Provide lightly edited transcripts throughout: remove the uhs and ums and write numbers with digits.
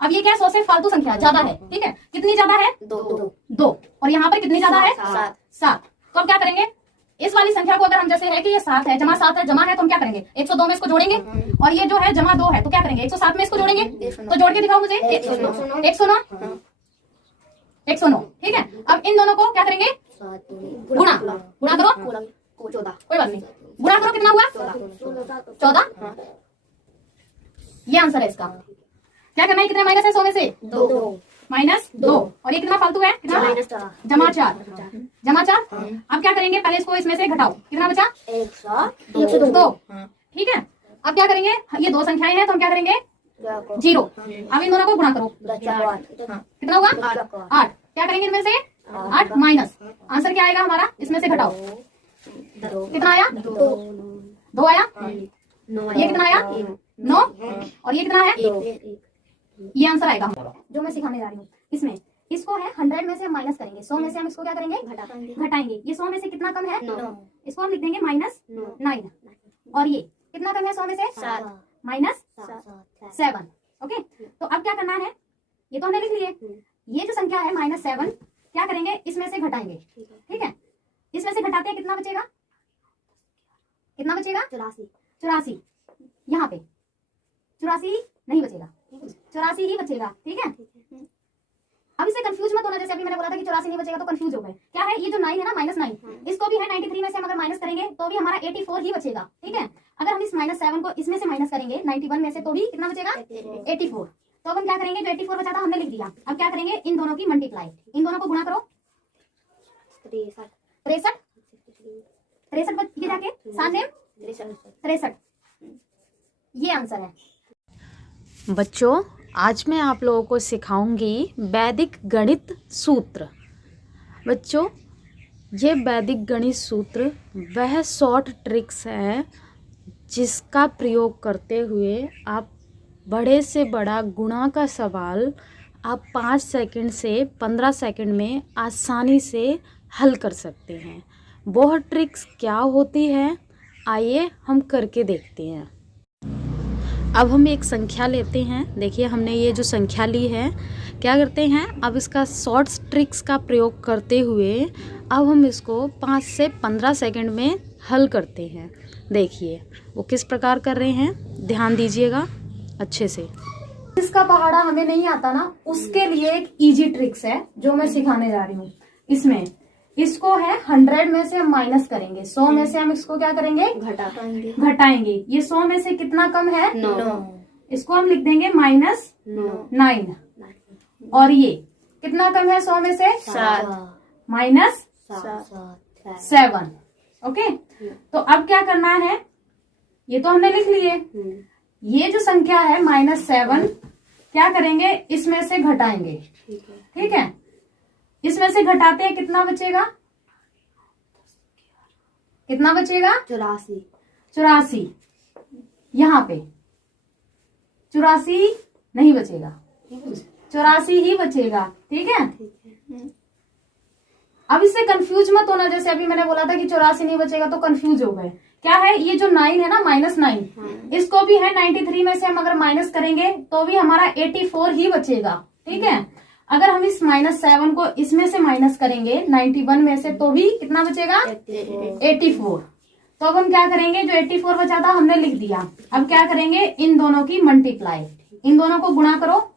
अब ये क्या है, 100 से फालतू संख्या ज्यादा है, ठीक है। कितनी ज्यादा है? 2। और यहाँ पर कितनी ज्यादा है? 7। तो अब क्या करेंगे, इस वाली संख्या को अगर हम जैसे है कि ये 7 है जमा 7 है जमा है, तो हम क्या करेंगे 102 में इसको जोड़ेंगे, और ये जो है जमा 2 है, तो क्या करेंगे 107 में इसको जोड़ेंगे। तो जोड़ के दिखाओ मुझे। 109, ठीक है। अब इन दोनों को क्या करेंगे, गुणा करो, कोई बात नहीं, गुणा करो, कितना हुआ 14। ये आंसर है इसका। क्या करना है, कितना माइनस है 100 में से? 2 -2। और ये कितना फालतू है, कितना जमा 4। अब क्या करेंगे, पहले इसको इसमें से घटाओ, कितना बचा 102, ठीक है। अब क्या करेंगे, ये 2 संख्याएं हैं तो हम क्या करेंगे 0। अब इन दोनों को गुणा करो, कितना होगा 8। क्या करेंगे इनमें से 8 माइनस, आंसर क्या आएगा हमारा, इसमें से घटाओ, कितना आया 2 आया। ये कितना आया 9, और ये कितना है, ये आंसर आएगा जो मैं सिखाने जा रही हूँ। इसमें इसको है 100 में से हम माइनस करेंगे, 100 में से हम इसको क्या करेंगे घटाएंगे। ये 100 में से कितना कम है 9, इसको हम लिख देंगे -9। और ये कितना कम है 100 में से 7 -7। ओके, तो अब क्या करना है, ये तो हमने लिख लिए। ये जो संख्या है -7, क्या करेंगे इसमें से घटाएंगे, ठीक है। इसमें से घटाते हैं, कितना बचेगा 84। यहाँ पे 84 नहीं बचेगा, 84 ही बचेगा, ठीक है। अब इसे कंफ्यूज मत होना, जैसे अभी मैंने बोला था कि 84 नहीं बचेगा तो कंफ्यूज हो गए। क्या है, ये जो 9 है ना -9, इसको भी है 93 में से हम अगर माइनस करेंगे तो भी हमारा 84 ही बचेगा, ठीक है। अगर हम इस -7 को इसमें से माइनस करेंगे 91 में से, तो भी कितना बचेगा 84। तो अब हम क्या करेंगे, जो 84 बचा था हमने लिख दिया। अब क्या करेंगे, इन दोनों की मल्टीप्लाई, इन दोनों को गुणा करो, 63 ये जाके साथ में 63, ये आंसर है। बच्चों, आज मैं आप लोगों को सिखाऊंगी वैदिक गणित सूत्र। बच्चों, ये वैदिक गणित सूत्र वह शॉर्ट ट्रिक्स है जिसका प्रयोग करते हुए आप बड़े से बड़ा गुणा का सवाल आप 5 सेकंड से 15 सेकंड में आसानी से हल कर सकते हैं। वह ट्रिक्स क्या होती है, आइए हम करके देखते हैं। अब हम एक संख्या लेते हैं। देखिए, हमने ये जो संख्या ली है, क्या करते हैं, अब इसका शॉर्ट ट्रिक्स का प्रयोग करते हुए अब हम इसको 5 से 15 सेकंड में हल करते हैं। देखिए वो किस प्रकार कर रहे हैं, ध्यान दीजिएगा अच्छे से। जिसका पहाड़ा हमें नहीं आता ना, उसके लिए एक इजी ट्रिक्स है जो मैं सिखाने जा रही हूँ। इसमें इसको है 100 में से हम माइनस करेंगे, 100 में से हम इसको क्या करेंगे घटाएंगे। ये 100 में से कितना कम है 9, इसको हम लिख देंगे -9। और ये कितना कम है 100 में से 7 -7। ओके, तो अब क्या करना है, ये तो हमने लिख लिए। ये जो संख्या है -7, क्या करेंगे इसमें से घटाएंगे, ठीक है। इसमें से घटाते हैं, कितना बचेगा 84। यहाँ पे 84 नहीं बचेगा, 84 ही बचेगा, ठीक है। अब इससे कंफ्यूज मत होना, जैसे अभी मैंने बोला था कि 84 नहीं बचेगा तो कंफ्यूज हो गए। क्या है, ये जो 9 है ना -9, इसको भी है 93 में से हम अगर माइनस करेंगे तो भी हमारा 84 ही बचेगा, ठीक है। अगर हम इस -7 को इसमें से माइनस करेंगे 91 में से, तो भी कितना बचेगा 84। तो अब हम क्या करेंगे, जो 84 बचा था हमने लिख दिया। अब क्या करेंगे, इन दोनों की मल्टीप्लाई, इन दोनों को गुणा करो,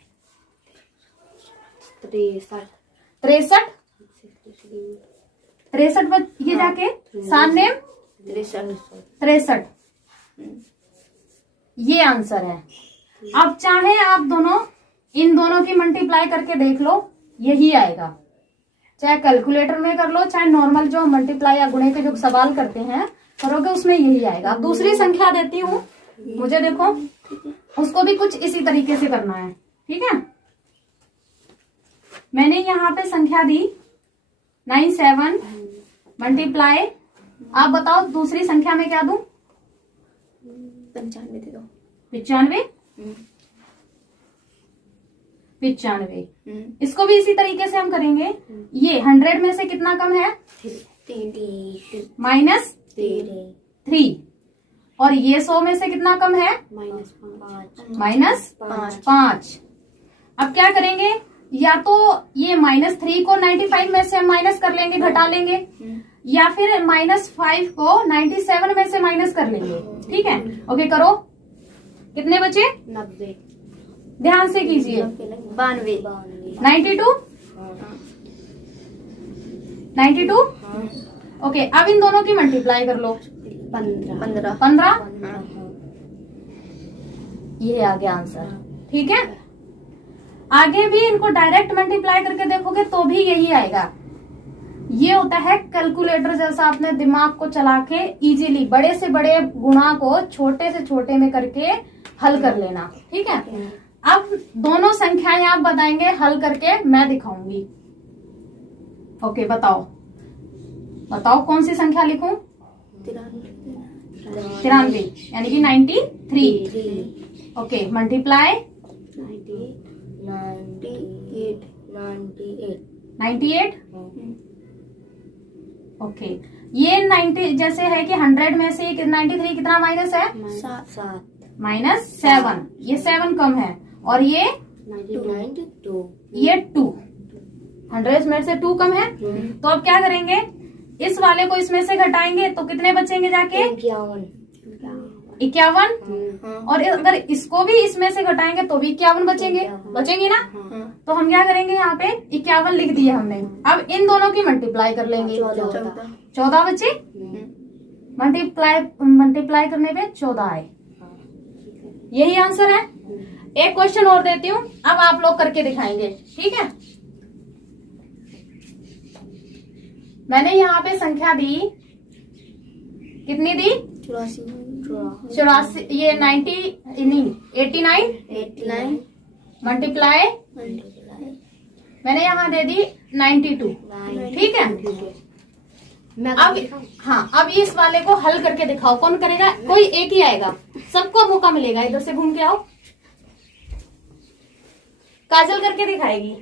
63 ये जाके साथ में 63, ये आंसर है। अब चाहे आप इन दोनों की मल्टीप्लाई करके देख लो, यही आएगा। चाहे कैलकुलेटर में कर लो, चाहे नॉर्मल जो मल्टीप्लाई या गुणे के जो सवाल करते हैं करोगे, उसमें यही आएगा। अब दूसरी संख्या देती हूँ, मुझे देखो, उसको भी कुछ इसी तरीके से करना है, ठीक है। मैंने यहाँ पे संख्या दी 97 मल्टीप्लाई, आप बताओ दूसरी संख्या में क्या दूं? 95 दे दो। 95। इसको भी इसी तरीके से हम करेंगे। ये 100 में से कितना कम है -3, और ये 100 में से कितना कम है -5। अब क्या करेंगे, या तो ये -3 को 95 में से हम माइनस कर लेंगे, घटा लेंगे, या फिर -5 को 97 में से माइनस कर लेंगे। ठीक है, ओके करो। कितने बचे? 90, ध्यान से कीजिए। 92, 92, 92। ओके, अब इन दोनों की मल्टीप्लाई कर लो। 15, 15, ये आ गया आंसर। ठीक है, आगे भी इनको डायरेक्ट मल्टीप्लाई करके देखोगे तो भी यही आएगा। ये होता है कैलकुलेटर जैसा, अपने दिमाग को चला के इजीली बड़े से बड़े गुणा को छोटे से छोटे में करके हल कर लेना। ठीक है, अब दोनों संख्याएं आप बताएंगे, हल करके मैं दिखाऊंगी। ओके, बताओ बताओ कौन सी संख्या लिखूं? 93 यानी कि 93। Okay, multiply 98। ओके, ये 90 जैसे है कि 100 में से 93 कितना माइनस है? 7, -7। ये 7 कम है, और ये 92, ये 2। 100 में से 2 कम है। तो अब क्या करेंगे, इस वाले को इसमें से घटाएंगे तो कितने बचेंगे जाके? 51। और अगर इसको भी इसमें से घटाएंगे तो भी 51 बचेंगे ना। तो हम क्या करेंगे, यहाँ पे 51 लिख दिए हमने। अब इन दोनों की मल्टीप्लाई कर लेंगे। 14 बचे, मल्टीप्लाई करने पे 14 आए। यही आंसर है। एक क्वेश्चन और देती हूँ, अब आप लोग करके दिखाएंगे। ठीक है, मैंने यहाँ पे संख्या दी, कितनी दी? 84। ये 89 मल्टीप्लाई मैंने यहाँ दे दी 92। ठीक है, अब हाँ, अब इस वाले को हल करके दिखाओ। कौन करेगा? कोई एक ही आएगा, सबको मौका मिलेगा। इधर से घूम के आओ, काजल करके दिखाएगी।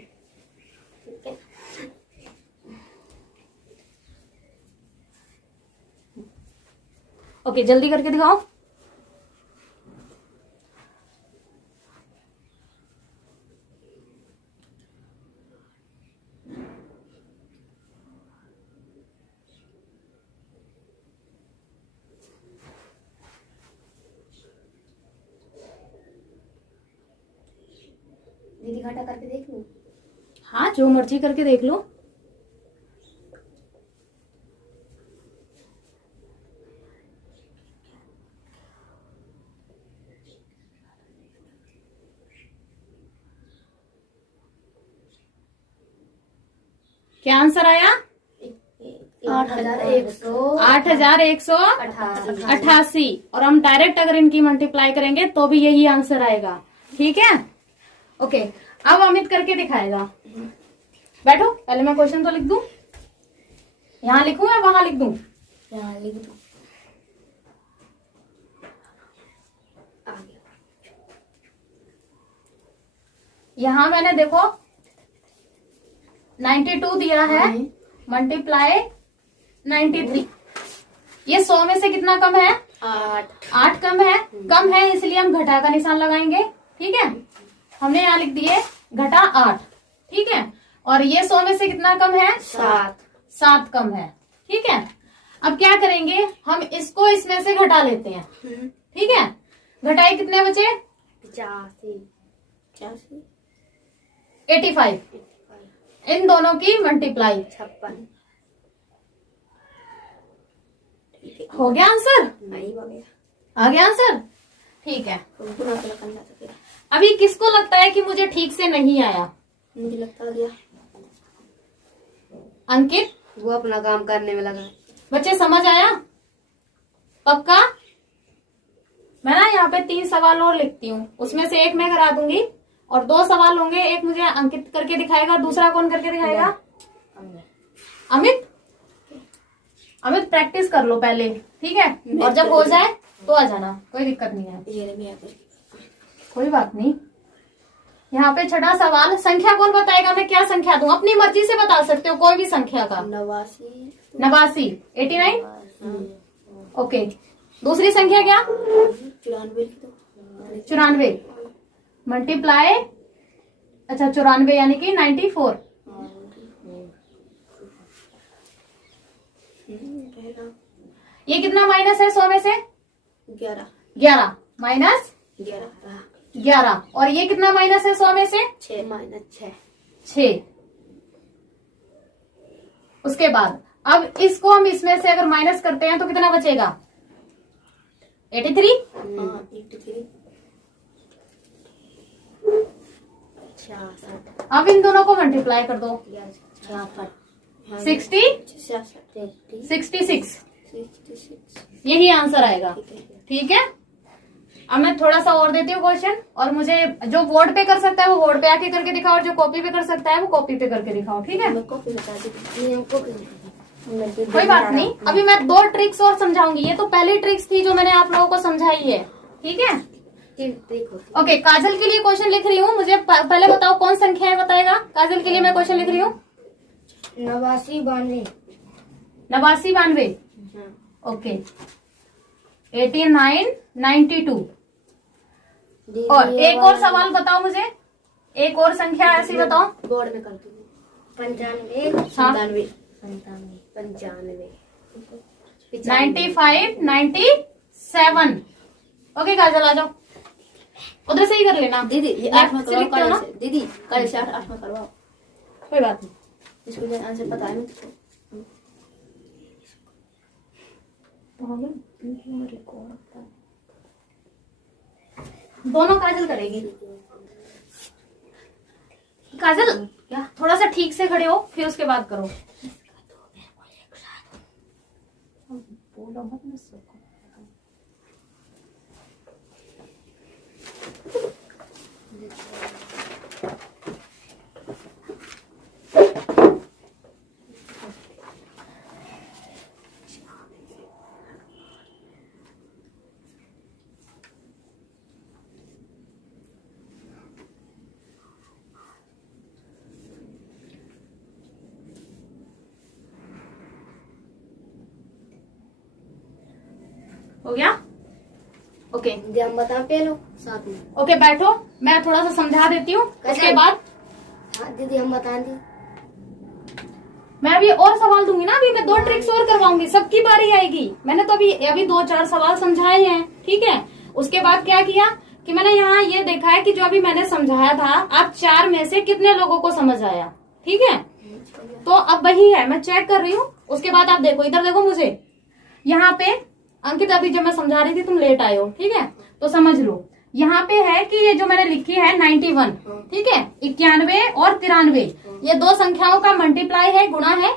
ओके, जल्दी करके दिखाओ। दीदी घाटा करके देख लूं? हाँ, जो मर्जी करके देख लो। क्या आंसर आया? 8188। और हम डायरेक्ट अगर इनकी मल्टीप्लाई करेंगे तो भी यही आंसर आएगा। ठीक है, ओके। अब अमित करके दिखाएगा। बैठो, पहले मैं क्वेश्चन तो लिख दूं। यहाँ लिखूं या वहां लिख दूं? यहाँ लिख दो। यहाँ मैंने देखो 92 दिया है, मल्टीप्लाई 93। ये 100 में से कितना कम है? 8 कम है। कम है इसलिए हम घटा का निशान लगाएंगे। ठीक है, हमने यहाँ लिख दिए घटा 8। ठीक है, और ये 100 में से कितना कम है? 7 कम है। ठीक है, अब क्या करेंगे, हम इसको इसमें से घटा लेते हैं। ठीक है, घटाए कितने बचे? 85। इन दोनों की मल्टीप्लाई 56। हो गया आंसर? नहीं हो गया। आ गया आंसर? ठीक है, गुना तो करना सकेगा। अभी किसको लगता है कि मुझे ठीक से नहीं आया? मुझे लगता आ गया। अंकित, वो अपना काम करने में लगा। बच्चे समझ आया? पक्का? मैं ना यहाँ पे 3 सवाल और लिखती हूँ, उसमें से एक मैं करा दूंगी और 2 सवाल होंगे। एक मुझे अंकित करके दिखाएगा, दूसरा कौन करके दिखाएगा? अमित। अमित प्रैक्टिस कर लो पहले, ठीक है? और जब हो जाए तो आ जाना, कोई दिक्कत नहीं है। कोई बात नहीं। यहाँ पे छठा सवाल, संख्या कौन बताएगा? मैं क्या संख्या दूं? अपनी मर्जी से बता सकते हो, कोई भी संख्या का। 89। 89। ओके, दूसरी संख्या क्या? 94। 94 मल्टीप्लाई अच्छा 94 यानी कि 94। पहला ये कितना माइनस है 100 में से? 11 11 माइनस 11 11। और ये कितना माइनस है 100 में से? 6 माइनस 6 6। उसके बाद अब इसको हम इसमें से अगर माइनस करते हैं तो कितना बचेगा? 83। 83 66 अब इन दोनों को मल्टीप्लाई कर दो। 66 66 66 यही आंसर आएगा। ठीक है। ठीक है, अब मैं थोड़ा सा और देती हूँ क्वेश्चन, और मुझे जो बोर्ड पे कर सकता है वो बोर्ड पे आके करके दिखाओ, और जो कॉपी पे कर सकता है वो कॉपी पे करके दिखाओ। ठीक है, मैं कॉपी बता दी, मैं कॉपी कोई बात नहीं। अभी मैं 2 ट्रिक्स और समझाऊंगी। ये तो पहली ट्रिक्स थी जो मैंने आप लोगों को समझाई है। ठीक है, 3 ट्रिक होती ओके। काजल के लिए क्वेश्चन लिख रही हूँ। मुझे पहले बताओ कौन संख्या है, बताएगा। काजल के लिए मैं क्वेश्चन लिख रही हूँ। 89 92 89 92। ओके, 89 92। और एक और सवाल बताओ मुझे, एक और संख्या ऐसी बताओ। बोर्ड में कर दूंगी। 95 हाँ। 97 95 97। ओके काजल आ जाओ, उधर से ही कर लेना। दीदी ये Left 8 में से करवाओ, लिखते हो ना? कल से दीदी कल से 8 में करवाओ। कोई बात नहीं। इसको जो आंसर पता है मुझको। दोनों काजल करेगी। काजल क्या थोड़ा सा ठीक से खड़े हो, फिर उसके बाद करो। बोलो मत मुझसे। हो गया? ओके दीदी हम बता पे लो साथ में। ओके, बैठो, मैं थोड़ा सा समझा देती हूँ। उसके बाद हाँ दीदी हम बता दी। मैं अभी और सवाल दूंगी ना। अभी मैं 2 ट्रिक्स और करवाऊंगी, सबकी बारी आएगी। मैंने तो अभी 2-4 सवाल समझाए हैं। ठीक है, उसके बाद क्या किया कि मैंने यहाँ ये देखा है कि जो अभी मैंने समझाया था, आप 4 में से कितने लोगों को समझ आया। ठीक है, तो अब वही है, मैं चेक कर रही हूँ। उसके बाद आप देखो, इधर देखो मुझे। यहाँ पे अंकित, अभी जब मैं समझा रही थी तुम लेट आए हो। ठीक है, तो समझ लो। यहाँ पे है कि ये जो मैंने लिखी है 91। ठीक है, 91 और 93 ये 2 संख्याओं का मल्टीप्लाई है, गुणा है।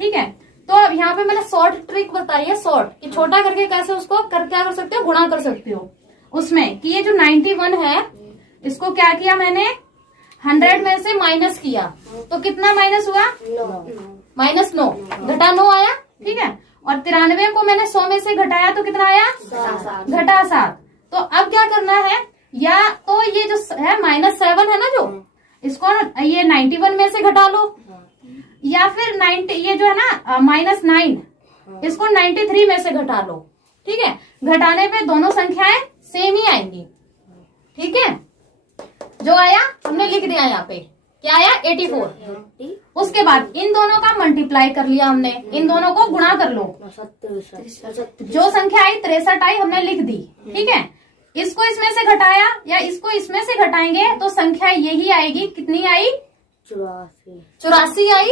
ठीक है, तो अब यहाँ पे मैंने शॉर्ट ट्रिक बताई है, शॉर्ट, कि छोटा करके कैसे उसको क्या कर सकते हो, गुणा कर सकते हो। उसमें कि ये जो 91 है, इसको क्या किया मैंने, 100 में से माइनस किया, तो कितना माइनस हुआ, -9, घटा 9 आया। ठीक है, और 93 को मैंने 100 में से घटाया तो कितना आया, घटा 7। तो अब क्या करना है, या तो ये जो है -7 है ना, जो इसको ये 91 में से घटा लो, या फिर 90 ये जो है ना -9 इसको 93 में से घटा लो। ठीक है, घटाने पे दोनों संख्याएं सेम ही आएंगी। ठीक है, जो आया हमने लिख दिया यहाँ पे, क्या आया 84। उसके बाद इन दोनों का मल्टीप्लाई कर लिया हमने, इन दोनों को गुणा कर लो। जो संख्या आई 63 आई, हमने लिख दी। ठीक है, इसको इसमें से घटाया या इसको इसमें से घटाएंगे तो संख्या यही आएगी। कितनी आई, 84 आई,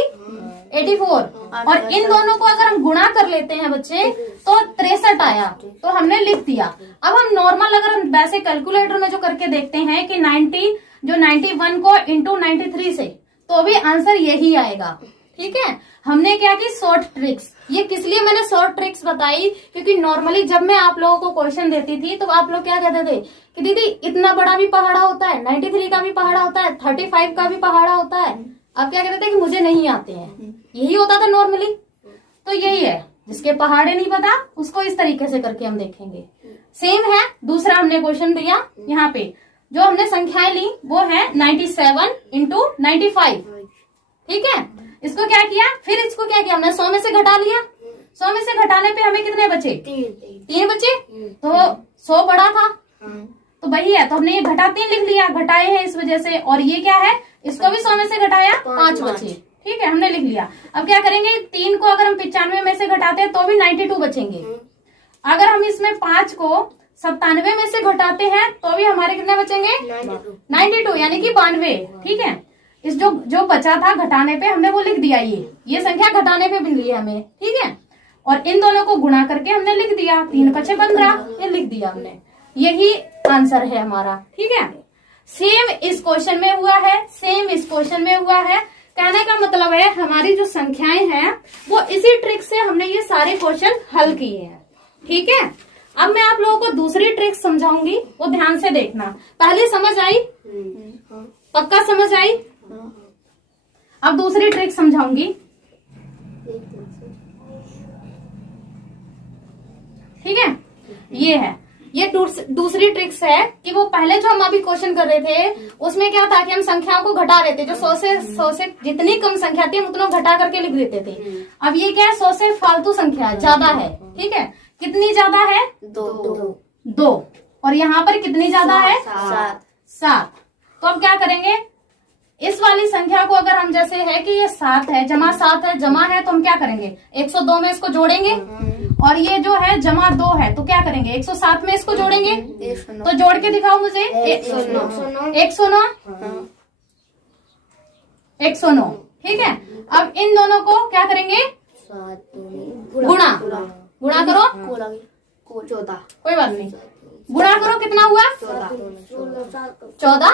84। और इन दोनों को अगर हम गुणा कर लेते हैं बच्चे तो 63 आया, तो हमने लिख दिया। अब हम नॉर्मल अगर हम वैसे कैलकुलेटर में जो करके देखते हैं कि 91 को इंटू 93 से, तो भी आंसर यही आएगा। ठीक है, हमने क्या की शॉर्ट ट्रिक्स। ये किस लिए मैंने शॉर्ट ट्रिक्स बताई, क्योंकि नॉर्मली जब मैं आप लोगों को क्वेश्चन देती थी तो आप लोग क्या कहते थे कि दीदी इतना बड़ा भी पहाड़ा होता है, 93 का भी पहाड़ा होता है, 35 का भी पहाड़ा होता है। अब क्या कहते थे कि मुझे नहीं आते हैं, यही होता था नॉर्मली। तो यही है, जिसके पहाड़े नहीं पता उसको इस तरीके से करके हम देखेंगे। सेम है, दूसरा हमने क्वेश्चन दिया, यहाँ पे जो हमने संख्याएं ली वो है 97 इंटू 95। ठीक है, इसको क्या किया, फिर इसको क्या किया हमने 100 में से घटा लिया। 100 में से घटाने पे हमें कितने बचे, 3 बचे। तो 100 बड़ा था, तो वही है, तो हमने ये घटा 3 लिख लिया, घटाए हैं इस वजह से। और ये क्या है, इसको भी 100 में से घटाया 5 बचे, ठीक है, हमने लिख लिया। अब क्या करेंगे, 3 को अगर हम 95 में से घटाते हैं तो भी 92 बचेंगे। अगर हम इसमें 5 को 97 में से घटाते हैं तो भी हमारे कितने बचेंगे, 92 यानी कि 92, ठीक है। इस जो बचा था घटाने पे हमने वो लिख दिया, ये संख्या घटाने पे मिल रही है हमें, ठीक है। और इन दोनों को गुणा करके हमने लिख दिया, 3 5 15, ये लिख दिया हमने। यही आंसर है हमारा, ठीक है। सेम इस क्वेश्चन में हुआ है, सेम इस क्वेश्चन में हुआ है। कहने का मतलब है हमारी जो संख्याएं हैं वो इसी ट्रिक से हमने ये सारे क्वेश्चन हल किए हैं, ठीक है। अब मैं आप लोगों को दूसरी ट्रिक समझाऊंगी, वो ध्यान से देखना। पहले समझ आई, पक्का समझ आई? अब दूसरी ट्रिक समझाऊंगी, ठीक है। ये है, ये दूसरी ट्रिक्स है कि वो पहले जो हम अभी क्वेश्चन कर रहे थे उसमें क्या था कि हम संख्याओं को घटा रहे थे, जो 100 से जितनी कम संख्या थी हम उतना घटा करके लिख देते थे। अब ये क्या है, 100 से फालतू संख्या ज्यादा है, ठीक है। कितनी ज्यादा है, 2। और यहाँ पर कितनी ज्यादा है, 7। तो अब क्या करेंगे, इस वाली संख्या को अगर हम जैसे है कि ये 7 है जमा 7 है जमा है, तो हम क्या करेंगे, 102 में इसको जोड़ेंगे। और ये जो है जमा 2 है, तो क्या करेंगे, 107 में इसको जोड़ेंगे। तो जोड़ के दिखाओ मुझे, 109, ठीक है। अब इन दोनों को क्या करेंगे, गुणा करो, 14, कोई बात नहीं, गुणा करो, कितना हुआ, 14।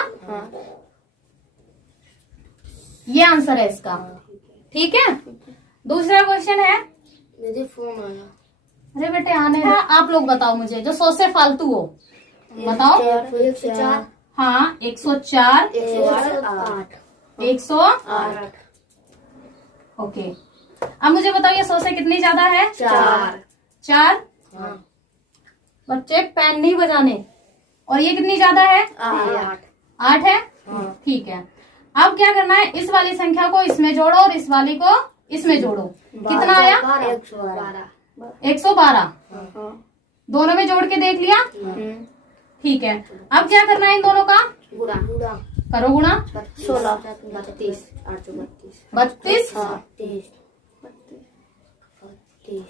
ये आंसर है इसका, ठीक है। दूसरा क्वेश्चन है, दीदी फोन आया। अरे बेटे आने दो, आप लोग बताओ मुझे जो 100 से फालतू हो, बताओ। 104, हाँ, 104, 108, ओके। अब मुझे बताओ ये 100 से कितनी ज्यादा है, 4। बच्चे पेन नहीं बजाने। और ये कितनी ज्यादा है, 8 है, ठीक है। अब क्या करना है, इस वाली संख्या को इसमें जोड़ो और इस वाली को इसमें जोड़ो। कितना आया, 112। दोनों में जोड़ के देख लिया, ठीक है। अब क्या करना है, इन दोनों का गुणा करो, गुणा 16, 32, 32, 32,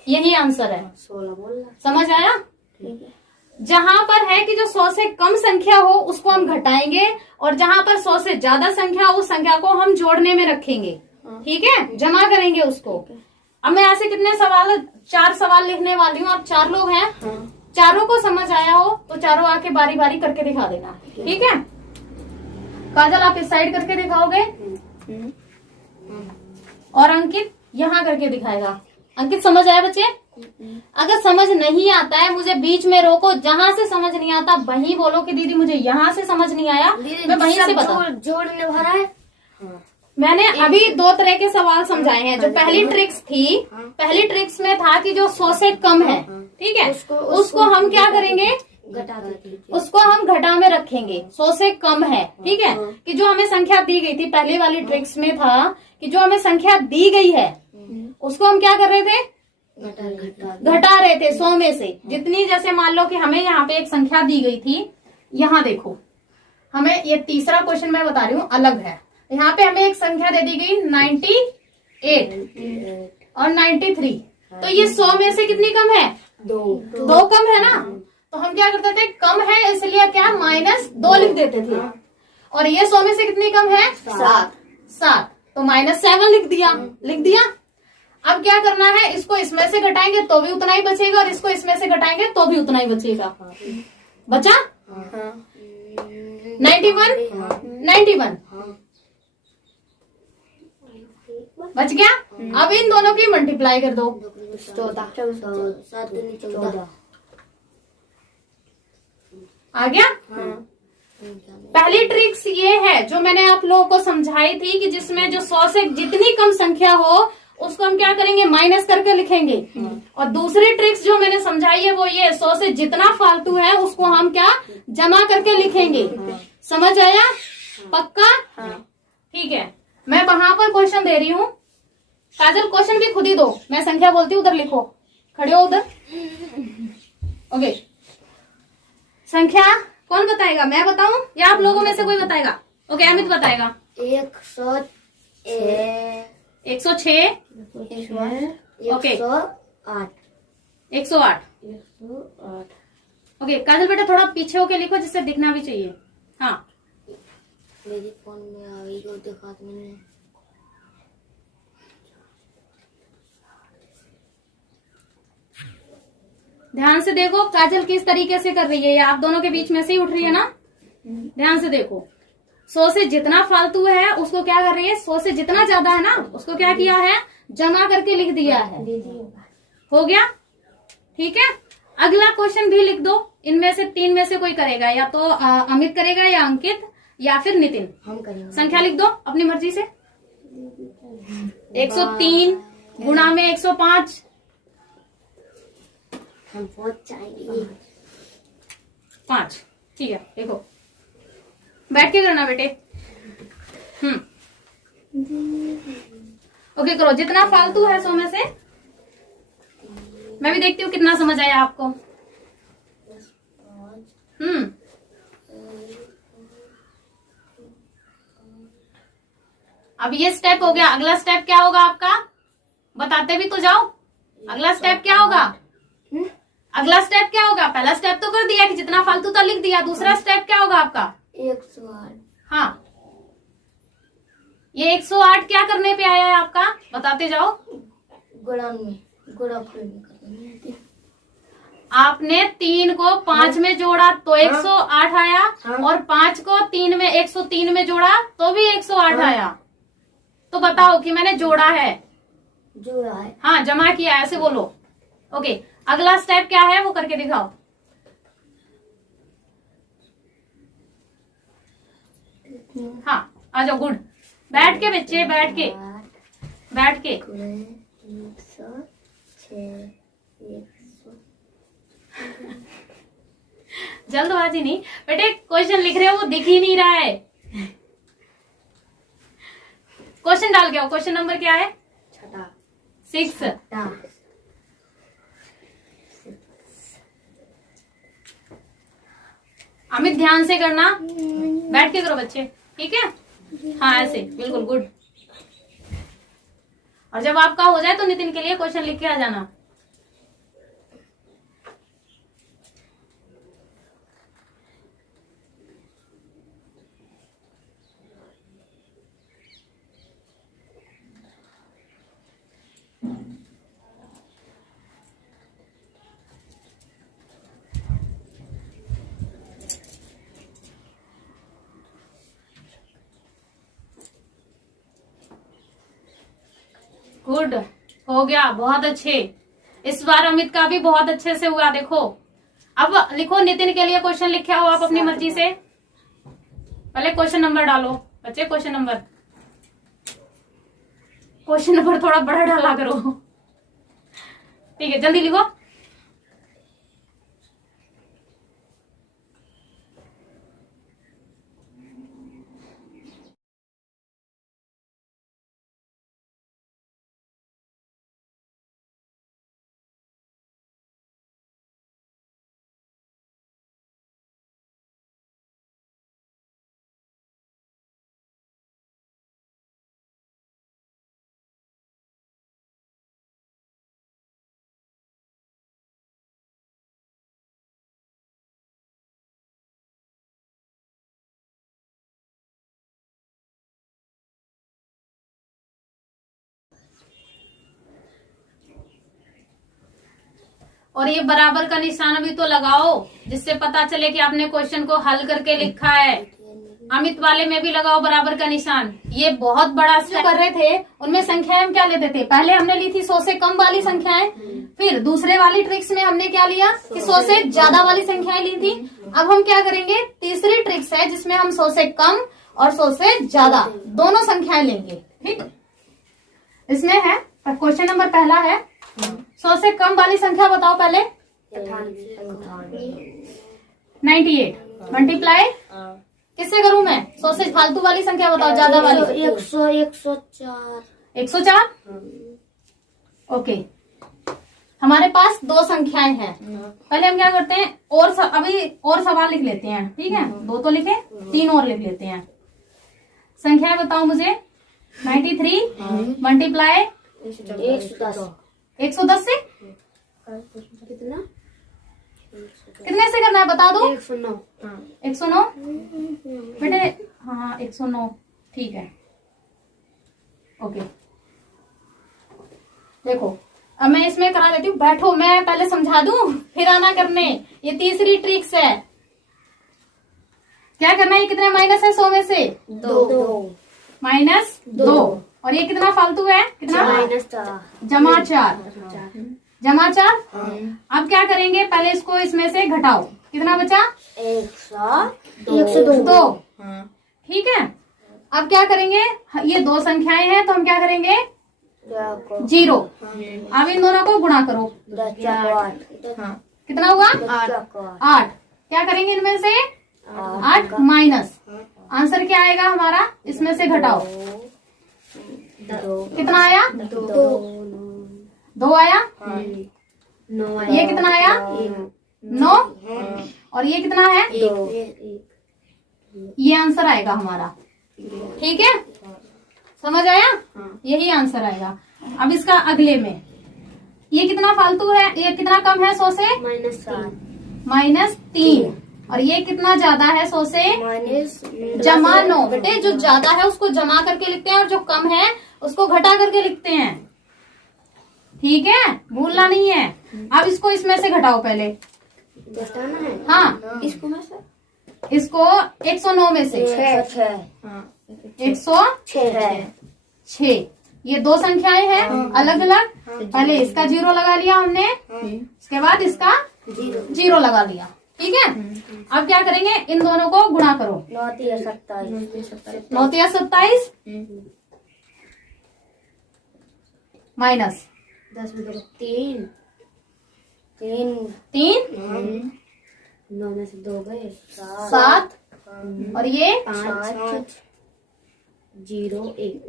यही आंसर है। 16 बोलना, समझ आया? ठीक है। जहां पर है कि जो 100 से कम संख्या हो उसको हम घटाएंगे, और जहां पर 100 से ज्यादा संख्या हो उस संख्या को हम जोड़ने में रखेंगे, ठीक है, जमा करेंगे उसको। अब मैं ऐसे कितने सवाल, 4 सवाल लिखने वाली हूँ। आप 4 लोग हैं, चारों को समझ आया हो तो चारों आके बारी बारी करके दिखा देना, ठीक है। काजल आप इस साइड करके दिखाओगे और अंकित यहाँ करके दिखाएगा। अंकित समझ आया बच्चे? अगर समझ नहीं आता है मुझे बीच में रोको, जहां से समझ नहीं आता वहीं बोलो कि दीदी मुझे यहाँ से समझ नहीं आया, मैं वहीं से बता। जोड़ने भरा है। मैंने अभी 2 तरह के सवाल समझाए हैं। जो पहली ट्रिक्स थी, पहली ट्रिक्स में था कि जो 100 से कम है, ठीक है, उसको हम क्या करेंगे, घटा देती, उसको हम घटा में रखेंगे। 100 से कम है, ठीक है, कि जो हमें संख्या दी गई थी, पहली वाली ट्रिक्स में था कि जो हमें संख्या दी गई है उसको हम क्या कर रहे थे, घटा रहे थे 100 में से जितनी। जैसे मान लो कि हमें यहाँ पे एक संख्या दी गई थी, यहाँ देखो, हमें ये तीसरा क्वेश्चन मैं बता रही हूँ अलग है। यहाँ पे हमें एक संख्या दे दी गई 98 और 93, तो ये 100 में से कितनी कम है, 2 कम है ना। तो हम क्या करते थे, कम है इसलिए क्या, -2 लिख देते थे। और ये 100 में से कितनी कम है, 7, तो -7 लिख दिया। अब क्या करना है, इसको इसमें से घटाएंगे तो भी उतना ही बचेगा, और इसको इसमें से घटाएंगे तो भी उतना ही बचेगा। बचा 91 बच गया। अब इन दोनों की मल्टीप्लाई कर दो, 14, आ गया। पहली ट्रिक्स ये है जो मैंने आप लोगों को समझाई थी कि जिसमें जो 100 से जितनी कम संख्या हो उसको हम क्या करेंगे, माइनस करके लिखेंगे। और दूसरी ट्रिक्स जो मैंने समझाई है वो ये, 100 से जितना फालतू है उसको हम क्या, जमा करके लिखेंगे। समझ आया? पक्का? ठीक है, मैं वहां पर क्वेश्चन दे रही हूँ। काजल क्वेश्चन भी खुद ही दो, मैं संख्या बोलती हूँ, उधर लिखो, खड़े हो उधर। ओके, संख्या कौन बताएगा, मैं बताऊं या आप लोगों में से कोई बताएगा? ओके, अमित बताएगा। 106 106 ओके 108 108 ओके। काजल बेटा थोड़ा पीछे होके लिखो जिससे दिखना भी चाहिए। हाँ मेरे फोन में आ गई तो दिखा तो मैंने। ध्यान से देखो काजल किस तरीके से कर रही है, ये आप दोनों के बीच में से ही उठ रही है ना। ध्यान से देखो, 100 से जितना फालतू है उसको क्या कर रही है, 100 से जितना ज्यादा है ना उसको क्या किया है, जमा करके लिख दिया है। हो गया, ठीक है। अगला क्वेश्चन भी लिख दो। इनमें से 3 में से कोई करेगा, या तो अमित करेगा या अंकित या फिर नितिन। हम करेंगे। संख्या लिख दो अपनी मर्जी से। 103 गुणा में 105। हम पहुंच जाएंगे। 5, ठीक है। देखो बैठ के करना बेटे। ओके करो, जितना फालतू है 100 में से। मैं भी देखती हूँ कितना समझ आया आपको। अब ये स्टेप हो गया। अगला स्टेप क्या होगा आपका, बताते भी तो जाओ। अगला स्टेप क्या होगा, अगला स्टेप क्या होगा? पहला स्टेप तो कर दिया कि जितना फालतू था लिख दिया। दूसरा स्टेप क्या होगा आपका? 108। हाँ, ये 108 क्या करने पे आया है आपका, बताते जाओ। गुणा में करना। आपने 3 को 5 में जोड़ा तो 108 आया, और 5 को 3 में 103 में जोड़ा तो भी 108 आया। तो बताओ कि मैंने जोड़ा है, जोड़ा है। हाँ जमा किया, ऐसे बोलो। ओके, अगला स्टेप क्या है वो करके दिखाओ। हाँ आ जाओ, गुड। बैठ के बच्चे, बैठ के। 106 जल्दबाजी नहीं बेटे, क्वेश्चन लिख रहे हो वो दिख ही नहीं रहा है। क्वेश्चन डाल के आओ। क्वेश्चन नंबर क्या है? 6। अमित ध्यान से करना, बैठ के करो बच्चे, ठीक है। हाँ ऐसे, बिल्कुल गुड। और जब आपका हो जाए तो नितिन के लिए क्वेश्चन लिख के आ जाना। गुड, हो गया, बहुत अच्छे। इस बार अमित का भी बहुत अच्छे से हुआ। देखो अब लिखो नितिन के लिए क्वेश्चन लिखे हो आप अपनी मर्जी से। पहले क्वेश्चन नंबर डालो बच्चे। क्वेश्चन नंबर थोड़ा बड़ा डाला करो, ठीक है। जल्दी लिखो। और ये बराबर का निशान भी तो लगाओ, जिससे पता चले कि आपने क्वेश्चन को हल करके लिखा है। अमित वाले में भी लगाओ बराबर का निशान। ये बहुत बड़ा जो कर रहे थे उनमें संख्याएं हम क्या लेते थे, पहले हमने ली थी 100 से कम वाली संख्याएं, फिर दूसरे वाली ट्रिक्स में हमने क्या लिया कि 100 से ज्यादा वाली संख्याएं ली थी। अब हम क्या करेंगे, तीसरी ट्रिक्स है जिसमें हम 100 से कम और 100 से ज्यादा दोनों संख्याएं लेंगे, ठीक। इसमें है क्वेश्चन नंबर पहला है, 100 से कम वाली संख्या बताओ पहले। 98 मल्टीप्लाई किससे करूं मैं? 100 से फालतू वाली संख्या बताओ, ज्यादा वाली। 104 104 ओके। हमारे पास दो संख्याएं हैं। पहले हम क्या करते हैं, अभी और सवाल लिख लेते हैं, ठीक है। दो तो लिखे, तीन और लिख लेते हैं। संख्याएं बताओ मुझे। 93 मल्टीप्लाई 110 से कितना? कितने से करना है बता दो। 109। 109 बेटे, हाँ 109 ठीक है, ओके। देखो अब मैं इसमें करा देती हूँ, बैठो मैं पहले समझा दूं फिर आना करने। ये तीसरी ट्रिक्स है। क्या करना है, ये कितने माइनस है 100 में से? 2 -2। और ये कितना फालतू है, कितना? -4 जमा 4। जमा 4। अब क्या करेंगे, पहले इसको इसमें से घटाओ। कितना बचा? 102। ठीक है। अब क्या करेंगे, ये दो संख्याएं हैं तो हम क्या करेंगे, 0। अब इन दोनों को गुणा करो। कितना हुआ? 8। क्या करेंगे इनमें से? 8 माइनस। आंसर क्या आएगा हमारा, इसमें से घटाओ। कितना आया? 2 आया। ये कितना आया? 9। और ये कितना है? ये आंसर आएगा हमारा। ठीक है, समझ आया? यही आंसर आएगा। अब इसका अगले में, ये कितना फालतू है, ये कितना कम है 100 से? -3। और ये कितना ज्यादा है 100 से? जमा 9। बेटे जो ज्यादा है उसको जमा करके लिखते हैं और जो कम है उसको घटा करके लिखते हैं। ठीक है, भूलना नहीं है। अब इसको इसमें से घटाओ पहले। हाँ, इसको 109 में से 106। ये दो संख्याएं हैं अलग अलग। पहले इसका 0 लगा लिया हमने, इसके बाद इसका 0 लगा लिया। ठीक है। अब क्या करेंगे, इन दोनों को गुणा करो। 9 तिया 27 माइनस 3 9 में से 2 गए 7। और ये 5 0 1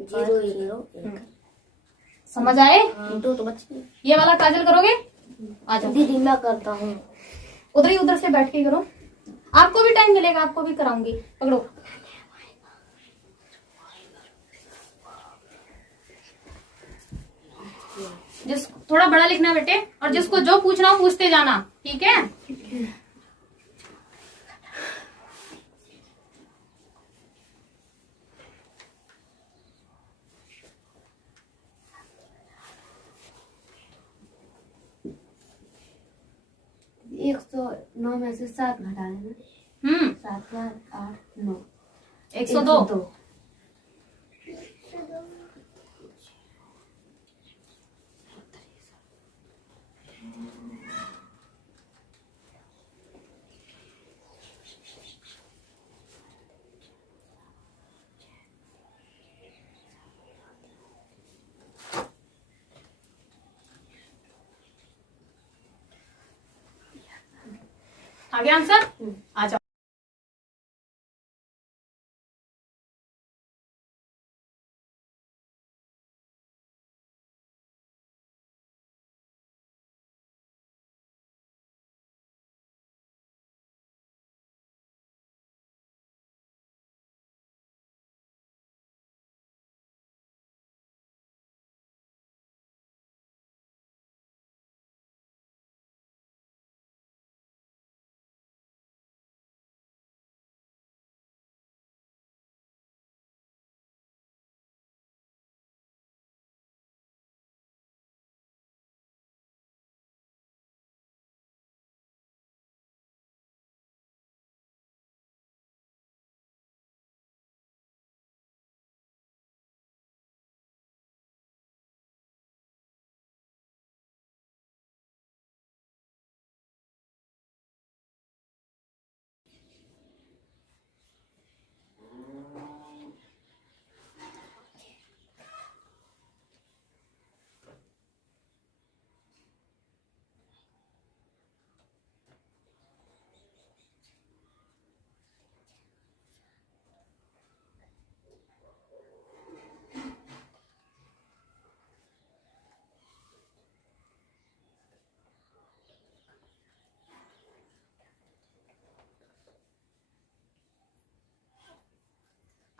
समझ आए? दो तो बच्चे। ये वाला काजल करोगे? आ जाओ दीदी मैं करता हूँ। उधर से बैठ के करो। आपको भी टाइम मिलेगा, आपको भी कराऊंगी। पकड़ो। जिस थोड़ा बड़ा लिखना बेटे, और जिसको जो पूछना हो पूछते जाना। ठीक है। एक 109 में से 7 घटा देना। 7 4 8 9 102। आ गया आंसर? आ जाओ।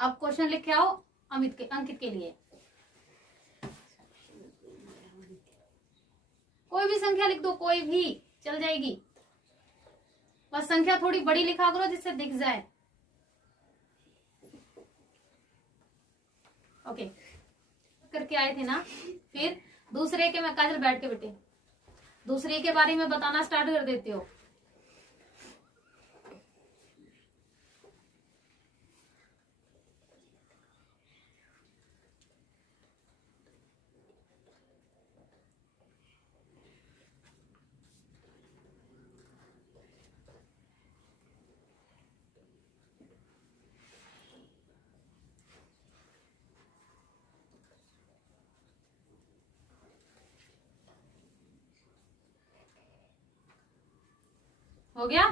अब क्वेश्चन लिख के आओ अंकित के लिए। कोई भी संख्या लिख दो, कोई भी चल जाएगी, बस संख्या थोड़ी बड़ी लिखा करो जिससे दिख जाए। ओके, करके आए थे ना। फिर दूसरे के, मैं काजल बैठ के बेटे दूसरे के बारे में बताना स्टार्ट कर देते हो। हो गया।